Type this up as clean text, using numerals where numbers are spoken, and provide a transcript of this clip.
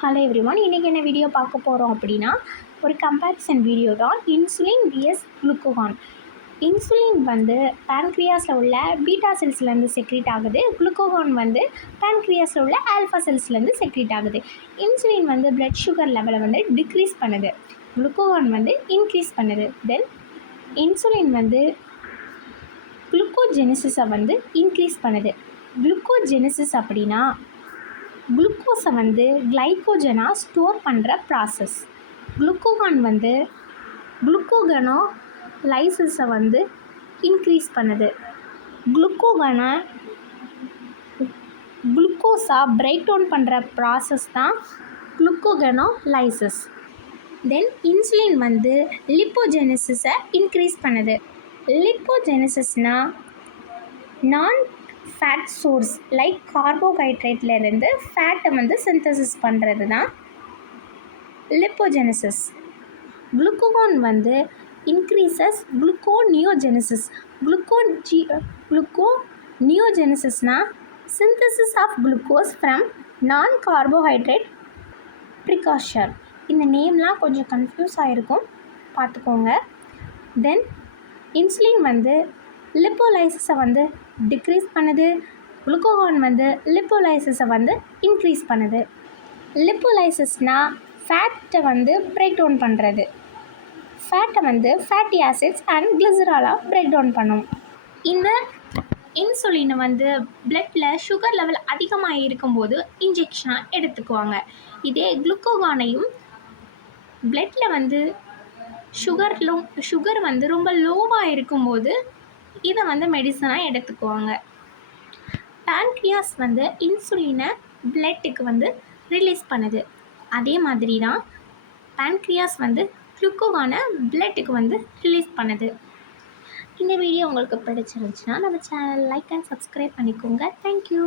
Hello everyone, இன்றைக்கி என்ன video பார்க்க போகிறோம் அப்படின்னா ஒரு கம்பேரிசன் வீடியோ தான். Insulin vs glucagon. இன்சுலின் வந்து பேன்க்ரியாஸில் உள்ள பீட்டா செல்ஸ்லேருந்து செக்ரேட் ஆகுது. குளுக்கோகான் வந்து பேன்க்ரியாஸில் உள்ள ஆல்ஃபா செல்ஸ்லேருந்து செக்ரேட் ஆகுது. இன்சுலின் வந்து பிளட் சுகர் லெவலை வந்து டிக்ரீஸ் பண்ணுது, குளுக்கோகான் வந்து இன்க்ரீஸ் பண்ணுது. தென் இன்சுலின் வந்து குளுக்கோஜெனிசிஸை வந்து இன்க்ரீஸ் பண்ணுது. குளுக்கோஜெனிசிஸ் அப்படின்னா குளுக்கோஸை வந்து கிளைக்கோஜனாக ஸ்டோர் பண்ணுற ப்ராசஸ். குளுக்கோகான் வந்து குளுக்கோகனோ லைசிஸை வந்து இன்க்ரீஸ் பண்ணுது. குளுக்கோகனை குளுக்கோஸாக பிரேக் டவுன் பண்ணுற ப்ராசஸ் தான் குளுக்கோகனோ லைசிஸ். தென் இன்சுலின் வந்து லிப்போஜெனிசிஸை இன்க்ரீஸ் பண்ணுது. லிப்போஜெனிசிஸ்னால் நான் ஃபேட் சோர்ஸ் லைக் கார்போஹைட்ரேட்லேருந்து ஃபேட்டை வந்து சிந்தசிஸ் பண்ணுறது தான் லிப்போஜெனிசிஸ். குளுக்கோகான் வந்து இன்க்ரீசஸ் குளுக்கோனியோஜெனிசிஸ். குளுக்கோனியோஜெனிசிஸ்னால் synthesis of glucose from non carbohydrate precursor. இந்த நேம்லாம் கொஞ்சம் கன்ஃபியூஸ் ஆகிருக்கும், பார்த்துக்கோங்க. தென் இன்சுலின் வந்து லிப்போலைசிஸை வந்து டிக்ரீஸ் பண்ணுது. குளுக்கோகான் வந்து லிப்போலைசிஸை வந்து இன்க்ரீஸ் பண்ணுது. லிப்போலைசிஸ்னால் ஃபேட்டை வந்து பிரேக் டவுன் பண்ணுறது. ஃபேட்டை வந்து ஃபேட்டி ஆசிட்ஸ் அண்ட் கிளிசராலாக பிரேக் டவுன் பண்ணும். இந்த இன்சுலினை வந்து பிளட்டில் சுகர் லெவல் அதிகமாக இருக்கும்போது இன்ஜெக்ஷனாக எடுத்துக்குவாங்க. இதே குளுக்கோகானையும் பிளட்டில் வந்து சுகர் வந்து ரொம்ப லோவாக இருக்கும்போது இதை வந்து மெடிசனாக எடுத்துக்குவாங்க. பேன்க்ரியாஸ் வந்து இன்சுலினை பிளட்டுக்கு வந்து ரிலீஸ் பண்ணுது. அதே மாதிரி தான் பேன்க்ரியாஸ் வந்து குளுக்கோகானை பிளட்டுக்கு வந்து ரிலீஸ் பண்ணுது. இந்த வீடியோ உங்களுக்கு பிடிச்சிருந்துச்சுன்னா நம்ம சேனல் லைக் அண்ட் சப்ஸ்கிரைப் பண்ணிக்கோங்க. தேங்க்யூ.